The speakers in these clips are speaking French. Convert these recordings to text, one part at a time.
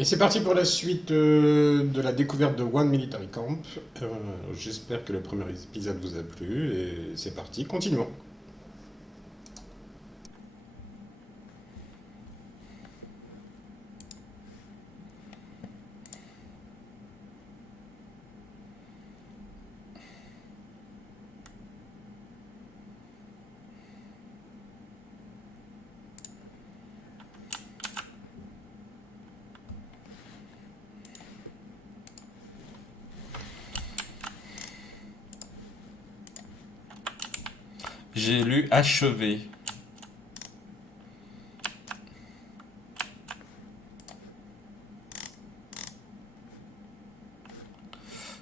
Et c'est parti pour la suite de la découverte de One Military Camp. J'espère que le premier épisode vous a plu et c'est parti, continuons. J'ai lu achevé.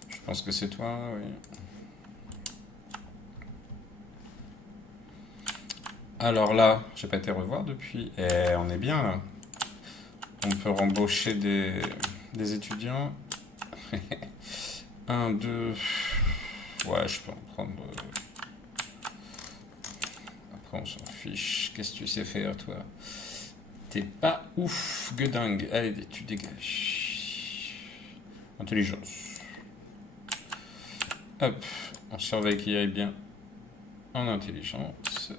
Je pense que c'est toi, oui. Alors là, j'ai pas été revoir depuis. Et on est bien là. On peut rembaucher des étudiants. Un, deux. Ouais, je peux en prendre. Après, on s'en fiche. Qu'est-ce que tu sais faire, toi? T'es pas ouf, gueudingue. Allez, tu dégages. Intelligence. Hop, on surveille qu'il aille bien en intelligence.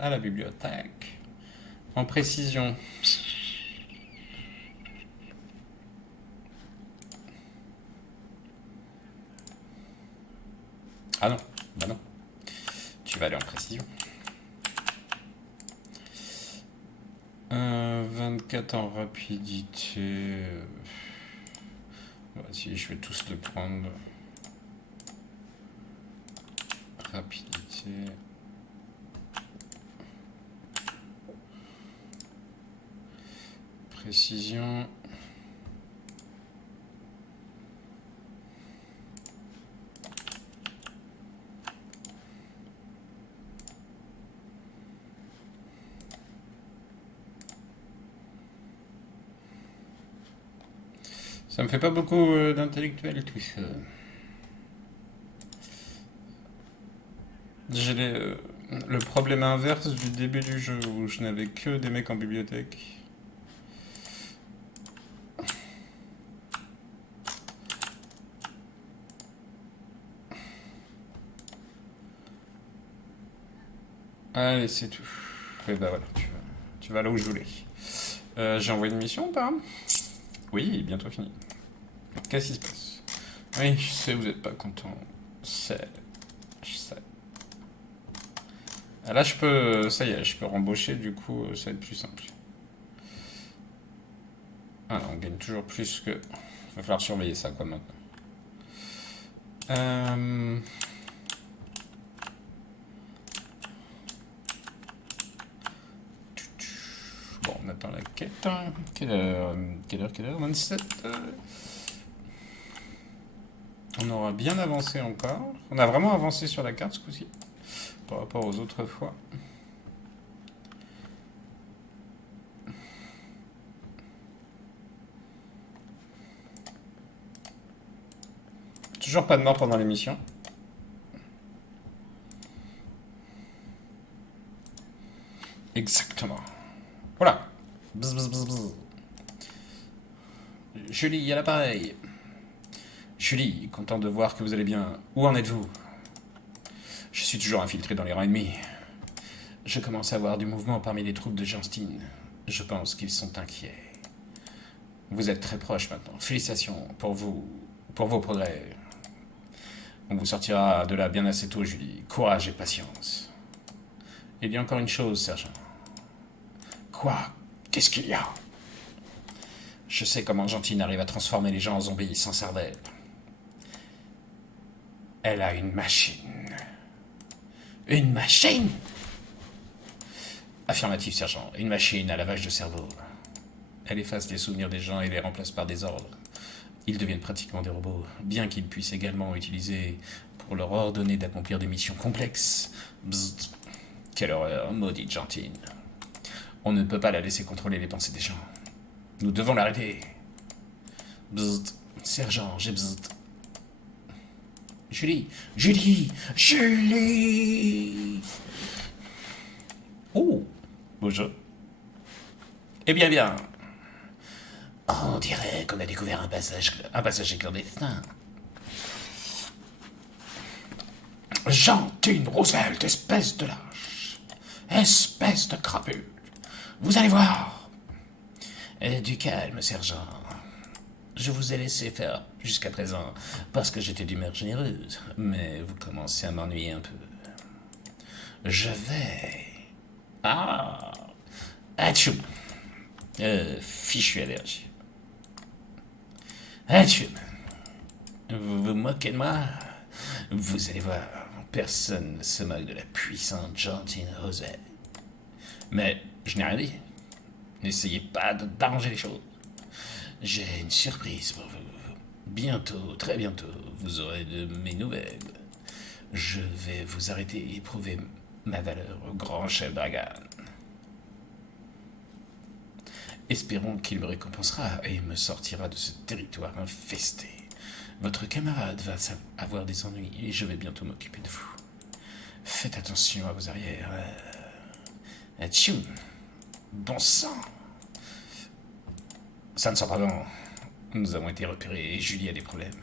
À la bibliothèque. En précision. Ah non, bah non. Tu vas aller en précision. 24 en rapidité. Si, je vais tous le prendre. Rapidité. Précision. Ça me fait pas beaucoup d'intellectuel tout ça. J'ai le problème inverse du début du jeu où je n'avais que des mecs en bibliothèque. Allez, c'est tout. Et bah voilà, tu vas là où je voulais. J'ai envoyé une mission ou pas? Oui, bientôt fini. Qu'est-ce qui se passe? Oui, je sais, vous n'êtes pas content. Je sais. Ah, là, je peux, ça y est, je peux rembaucher, du coup, ça va être plus simple. Ah, on gagne toujours plus que... Il va falloir surveiller ça, quoi, maintenant. Bon, on attend la quête. Quelle heure 27. On aura bien avancé encore. On a vraiment avancé sur la carte ce coup-ci, par rapport aux autres fois. Toujours pas de mort pendant l'émission. Exactement. Voilà. Bzz, bzz, bzz, bzz. Julie, à l'appareil. Julie, content de voir que vous allez bien. Où en êtes-vous? Je suis toujours infiltré dans les rangs ennemis. Je commence à voir du mouvement parmi les troupes de Justine. Je pense qu'ils sont inquiets. Vous êtes très proche maintenant. Félicitations pour vous, pour vos progrès. On vous sortira de là bien assez tôt, Julie. Courage et patience. Il y a encore une chose, sergent. Quoi? Qu'est-ce qu'il y a? Je sais comment Gentine arrive à transformer les gens en zombies sans cervelle. Elle a une machine. Une machine? Affirmatif, sergent. Une machine à lavage de cerveau. Elle efface les souvenirs des gens et les remplace par des ordres. Ils deviennent pratiquement des robots, bien qu'ils puissent également utiliser pour leur ordonner d'accomplir des missions complexes. Bzzzt. Quelle horreur, maudite Gentine. On ne peut pas la laisser contrôler les pensées des gens. Nous devons l'arrêter. Bzzzt. Sergent, j'ai bzzzt. Julie, Julie, Julie. Oh, bonjour. Eh bien, bien. On dirait qu'on a découvert un passager clandestin. Jantine Roosevelt, espèce de lâche. Espèce de crapule. Vous allez voir. Du calme, sergent. Je vous ai laissé faire jusqu'à présent parce que j'étais d'humeur généreuse, mais vous commencez à m'ennuyer un peu. Je vais... Ah Atchou Fichu allergie. Atchou Vous vous moquez de moi? Vous allez voir, personne ne se moque de la puissante Jantine Roosevelt. Mais je n'ai rien dit. N'essayez pas d'arranger les choses. J'ai une surprise pour vous. Bientôt, très bientôt, vous aurez de mes nouvelles. Je vais vous arrêter et prouver ma valeur au grand chef Dragan. Espérons qu'il me récompensera et me sortira de ce territoire infesté. Votre camarade va avoir des ennuis et je vais bientôt m'occuper de vous. Faites attention à vos arrières. Atchoum. Bon sang. Ça ne sent pas bon. Nous avons été repérés et Julie a des problèmes.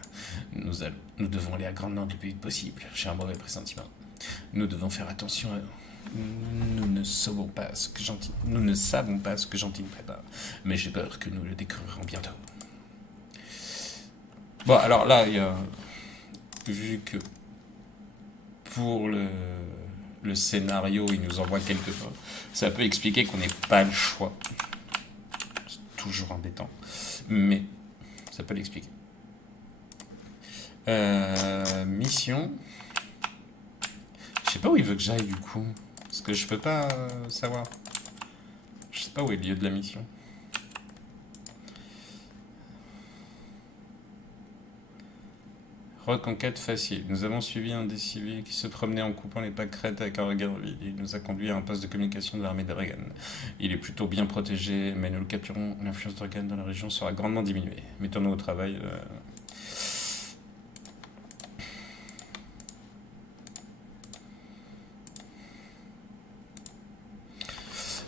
Nous devons aller à Grande-Lande le plus vite possible. J'ai un mauvais pressentiment. Nous devons faire attention à... Nous ne savons pas ce que Jantine prépare. Mais j'ai peur que nous le découvrirons bientôt. Bon, alors là, il y a... Vu que pour le scénario, il nous envoie quelquefois, ça peut expliquer qu'on n'ait pas le choix. C'est toujours embêtant. Mais ça peut l'expliquer. Mission. Je sais pas où il veut que j'aille du coup. Parce que je peux pas savoir. Je sais pas où est le lieu de la mission. Reconquête facile. Nous avons suivi un des civils qui se promenait en coupant les pâquerettes avec un regard vide. Il nous a conduit à un poste de communication de l'armée de Reagan. Il est plutôt bien protégé, mais nous le capturons. L'influence de Reagan dans la région sera grandement diminuée. Mettons-nous au travail.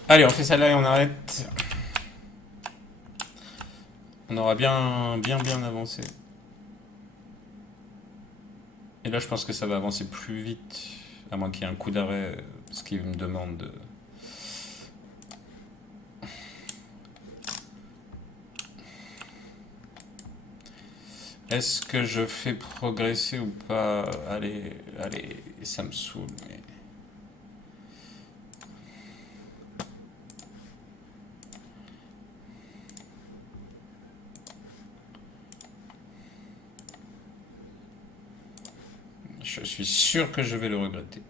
Allez, on fait ça là et on arrête. On aura bien avancé. Et là, je pense que ça va avancer plus vite, à moins qu'il y ait un coup d'arrêt, parce qu'il me demande de... Est-ce que je fais progresser ou pas? Allez, ça me saoule, mais... Je suis sûr que je vais le regretter.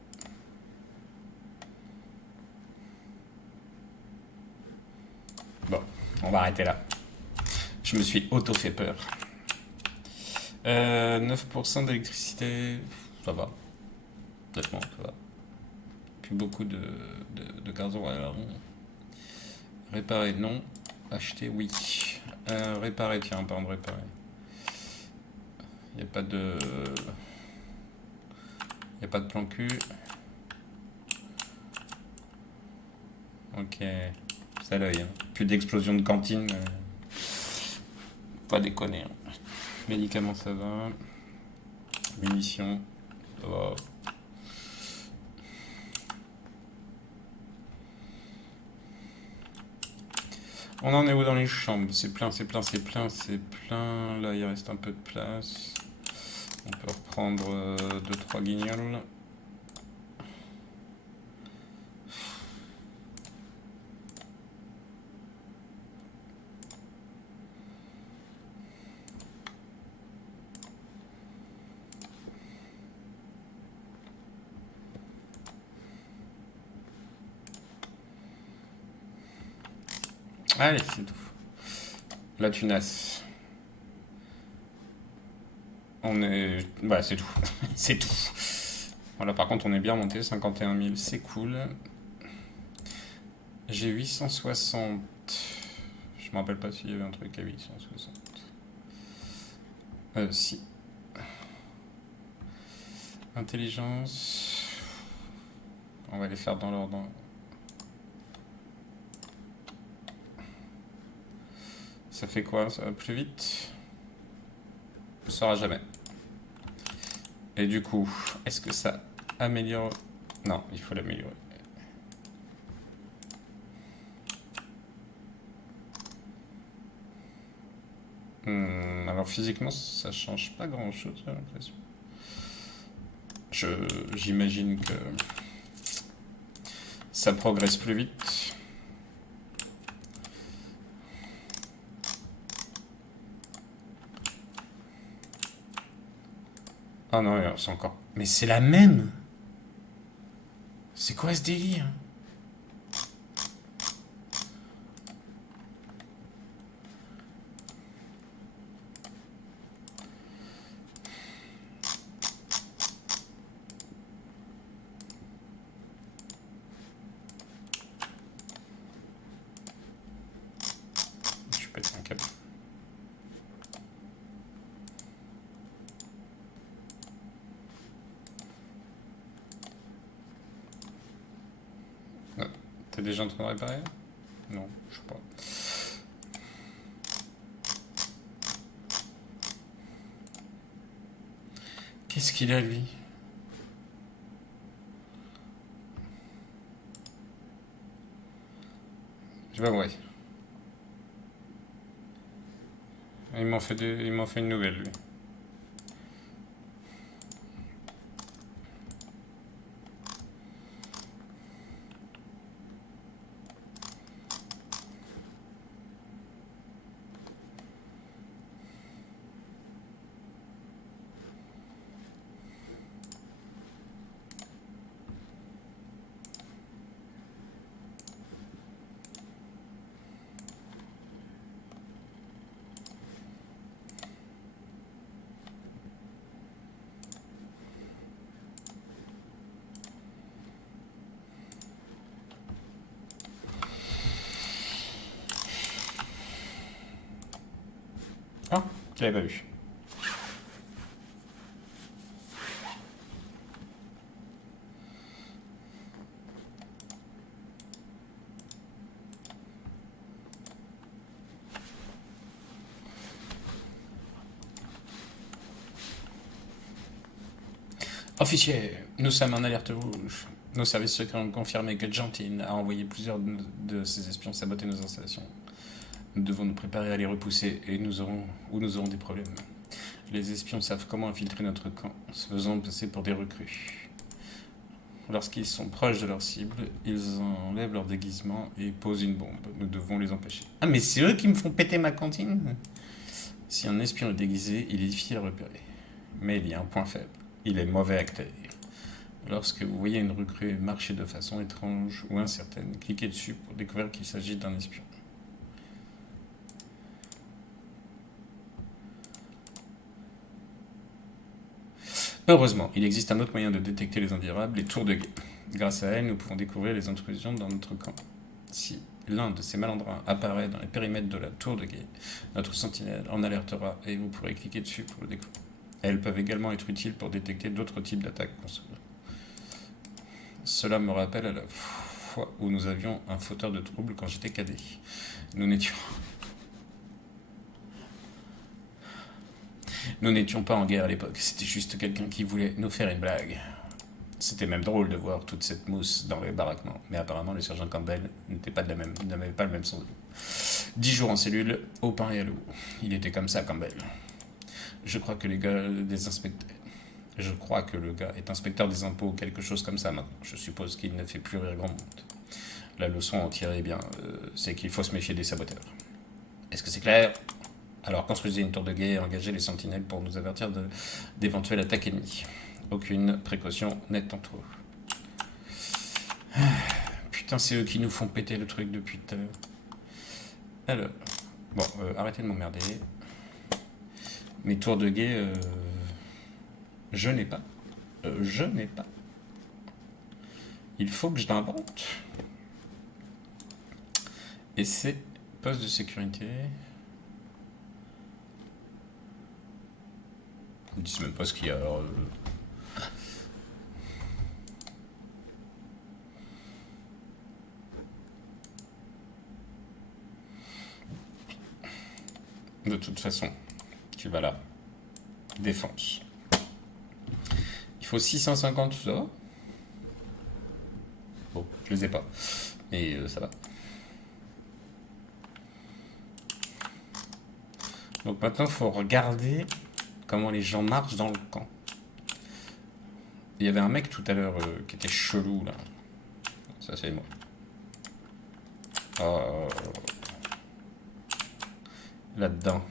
Bon, on va arrêter là. Je me suis auto-fait peur. 9% d'électricité, ça va. Honnêtement, ça va. Plus beaucoup de gasoil. Réparer, non. Acheter, oui. Réparer, tiens, pardon, réparer. Il n'y a pas de... Il n'y a pas de plan cul. Ok. C'est à l'œil. Hein. Plus d'explosion de cantine. Pas déconner. Hein. Médicaments, ça va. Munitions, ça va. On en est où dans les chambres? C'est plein. Là, il reste un peu de place. On peut reprendre 2-3 guignols. Allez, c'est tout. La tunasse. On est... Bah, c'est tout. C'est tout. Voilà, par contre, on est bien monté. 51 000, c'est cool. J'ai 860. Je me rappelle pas s'il y avait un truc à 860. Si. Intelligence. On va les faire dans l'ordre. Ça fait quoi? Ça va plus vite? On ne saura jamais. Et du coup, est-ce que ça améliore? Non, il faut l'améliorer. Alors physiquement, ça change pas grand-chose, j'ai l'impression. J'imagine que ça progresse plus vite. Ah non, c'est encore... Mais c'est la même! C'est quoi ce délire? Je pète un câble. T'es déjà en train de réparer? Non, je sais pas. Qu'est-ce qu'il a, lui? Je vais voir. Il m'en fait une nouvelle, lui. Ah, je l'avais pas vu. Officier, nous sommes en alerte rouge. Nos services secrets ont confirmé que Gentine a envoyé plusieurs de ses espions saboter nos installations. Nous devons nous préparer à les repousser et nous aurons des problèmes. Les espions savent comment infiltrer notre camp, se faisant passer pour des recrues. Lorsqu'ils sont proches de leur cible, ils enlèvent leur déguisement et posent une bombe. Nous devons les empêcher. Ah, mais c'est eux qui me font péter ma cantine? Si un espion est déguisé, il est difficile à repérer. Mais il y a un point faible. Il est mauvais acteur. Lorsque vous voyez une recrue marcher de façon étrange ou incertaine, cliquez dessus pour découvrir qu'il s'agit d'un espion. Heureusement, il existe un autre moyen de détecter les indirables, les tours de guet. Grâce à elles, nous pouvons découvrir les intrusions dans notre camp. Si l'un de ces malandrins apparaît dans les périmètres de la tour de guet, notre sentinelle en alertera et vous pourrez cliquer dessus pour le découvrir. Elles peuvent également être utiles pour détecter d'autres types d'attaques contre eux. Cela me rappelle à la fois où nous avions un fauteur de troubles quand j'étais cadet. Nous n'étions pas en guerre à l'époque, c'était juste quelqu'un qui voulait nous faire une blague. C'était même drôle de voir toute cette mousse dans les baraquements, mais apparemment le sergent Campbell n'avait pas le même sens de l'humour. 10 jours en cellule, au pain et à l'eau. Il était comme ça, Campbell. Je crois que le gars est inspecteur des impôts ou quelque chose comme ça maintenant. Je suppose qu'il ne fait plus rire grand monde. La leçon à en tirer, c'est qu'il faut se méfier des saboteurs. Est-ce que c'est clair? Alors construisez une tour de guet et engagez les sentinelles pour nous avertir d'éventuelles attaques ennemies. Aucune précaution n'est en trop. Putain, c'est eux qui nous font péter le truc depuis tout à l'heure. Alors, bon, arrêtez de m'emmerder. Mes tours de guet, je n'ai pas. Il faut que je l'invente. Et c'est poste de sécurité. Ils disent même pas ce qu'il y a. Alors, De toute façon, tu vas là. Défense. Il faut 650, ça va? Bon, je les ai pas. Mais ça va. Donc maintenant, il faut regarder comment les gens marchent dans le camp. Il y avait un mec tout à l'heure qui était chelou, là. Ça, c'est moi. Là-dedans.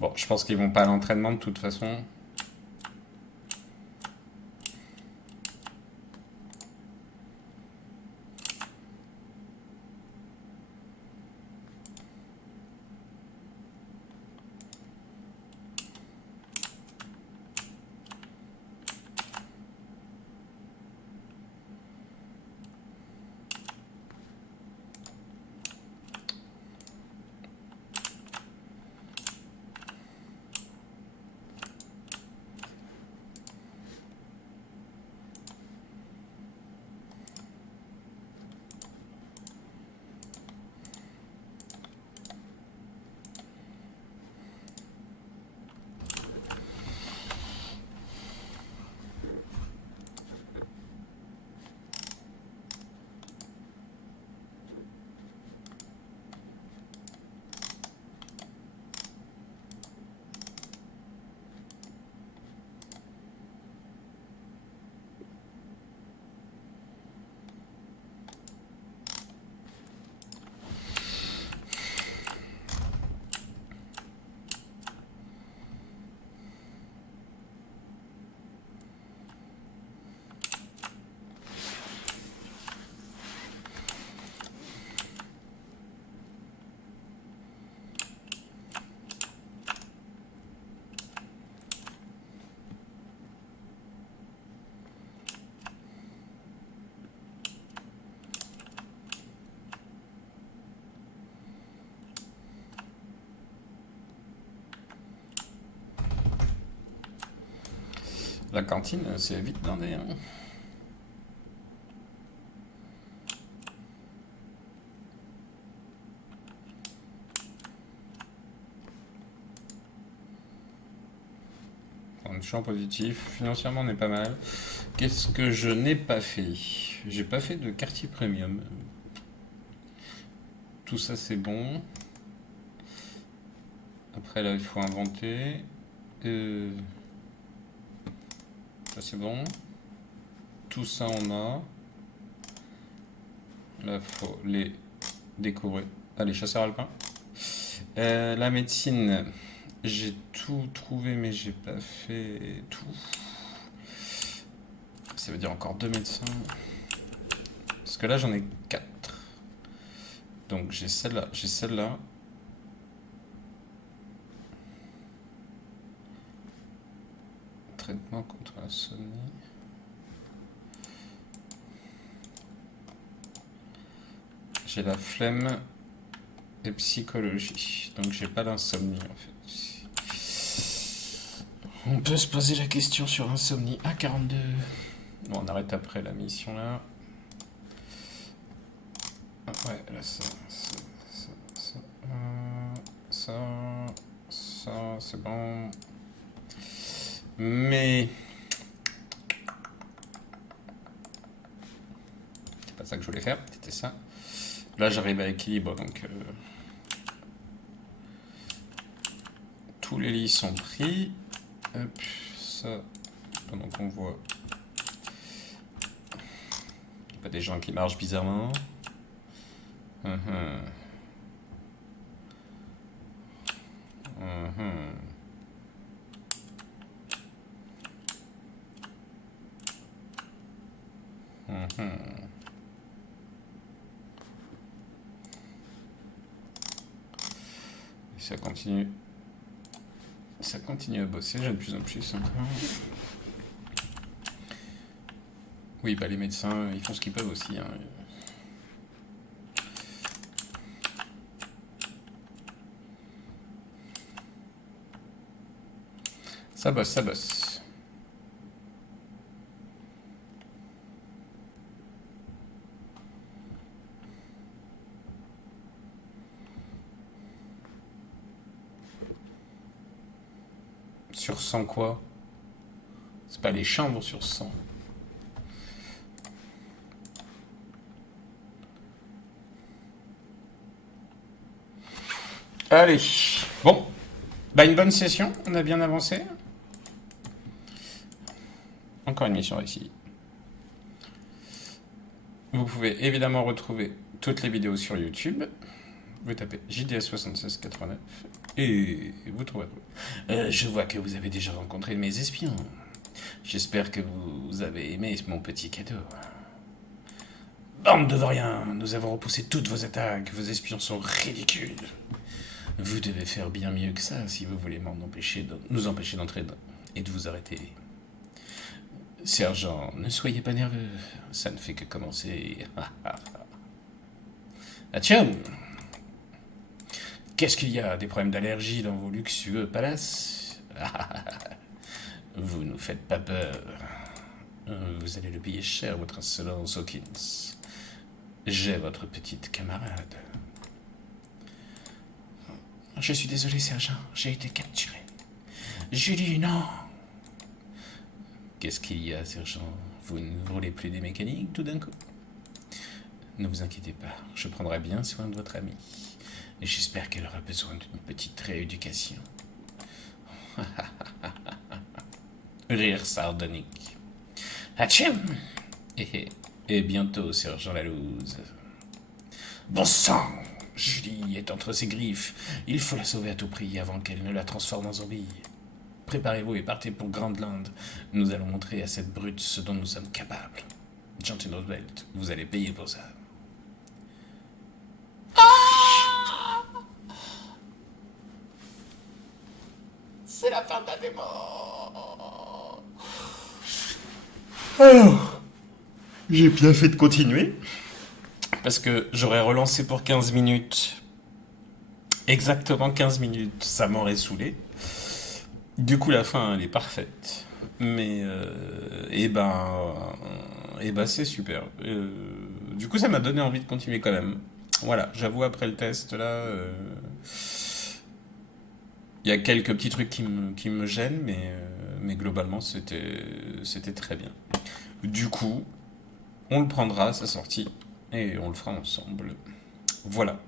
Bon, je pense qu'ils vont pas à l'entraînement de toute façon. La cantine, c'est vite blindé, hein. Je suis en positif. Financièrement, on est pas mal. Qu'est-ce que je n'ai pas fait? J'ai pas fait de quartier premium. Tout ça, c'est bon. Après, là, il faut inventer. Ça, c'est bon. Tout ça, on a. Là, il faut les découvrir. Allez, chasseur alpin. La médecine, j'ai tout trouvé, mais j'ai pas fait tout. Ça veut dire encore 2 médecins. Parce que là, j'en ai 4. Donc, j'ai celle-là, j'ai celle-là. Traitement contre l'insomnie. J'ai la flemme et psychologie. Donc, j'ai pas d'insomnie, en fait. On peut se poser la question sur l'insomnie. Ah, 42. Bon, on arrête après la mission, là. Ah, ouais, là, ça, c'est bon. Mais c'est pas ça que je voulais faire, c'était ça. Là, j'arrive à équilibre, donc tous les lits sont pris. Hop, ça, pendant qu'on voit. Il n'y a pas des gens qui marchent bizarrement. Et ça continue. Ça continue à bosser, j'ai de plus en plus encore. Oui, bah les médecins, ils font ce qu'ils peuvent aussi. Hein. Ça bosse, ça bosse. Sur 100 quoi? C'est pas les chambres sur 100. Allez, bon, bah une bonne session, on a bien avancé. Encore une mission réussie. Vous pouvez évidemment retrouver toutes les vidéos sur YouTube. Vous tapez JDS7689 et vous trouverez. Je vois que vous avez déjà rencontré mes espions. J'espère que vous avez aimé mon petit cadeau. Bande de vauriens, nous avons repoussé toutes vos attaques. Vos espions sont ridicules. Vous devez faire bien mieux que ça si vous voulez nous empêcher d'entrer et de vous arrêter. Sergent, ne soyez pas nerveux, ça ne fait que commencer. Atcham! Qu'est-ce qu'il y a? Des problèmes d'allergie dans vos luxueux palaces? Vous nous faites pas peur. Vous allez le payer cher, votre insolence, Hawkins. J'ai votre petite camarade. Je suis désolé, sergent, j'ai été capturé. Julie, non! Qu'est-ce qu'il y a, sergent? Vous ne voulez plus des mécaniques tout d'un coup? Ne vous inquiétez pas, je prendrai bien soin de votre amie. Et j'espère qu'elle aura besoin d'une petite rééducation. Rire sardonique. Hatchem! Et bientôt, sergent Lalouse. Bon sang! Julie est entre ses griffes. Il faut la sauver à tout prix avant qu'elle ne la transforme en zombie. Préparez-vous et partez pour Grandland. Nous allons montrer à cette brute ce dont nous sommes capables. Gentil Roosevelt, vous allez payer pour ça. C'est la fin de la démo. Alors, j'ai bien fait de continuer. Parce que j'aurais relancé pour 15 minutes. Exactement 15 minutes. Ça m'aurait saoulé. Du coup, la fin, elle est parfaite. Mais, c'est super. Du coup, ça m'a donné envie de continuer quand même. Voilà, j'avoue, après le test, là, il y a quelques petits trucs qui me gênent, mais globalement, c'était très bien. Du coup, on le prendra à sa sortie, et on le fera ensemble. Voilà,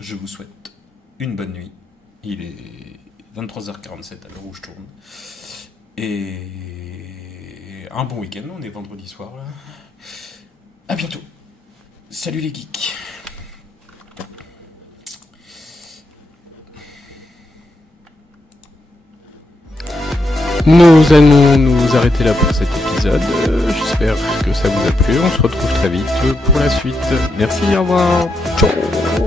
je vous souhaite une bonne nuit. Il est 23h47 à l'heure où je tourne. Et un bon week-end, on est vendredi soir là. À bientôt. Salut les geeks. Nous allons nous arrêter là pour cet épisode. J'espère que ça vous a plu. On se retrouve très vite pour la suite. Merci, au revoir. Ciao.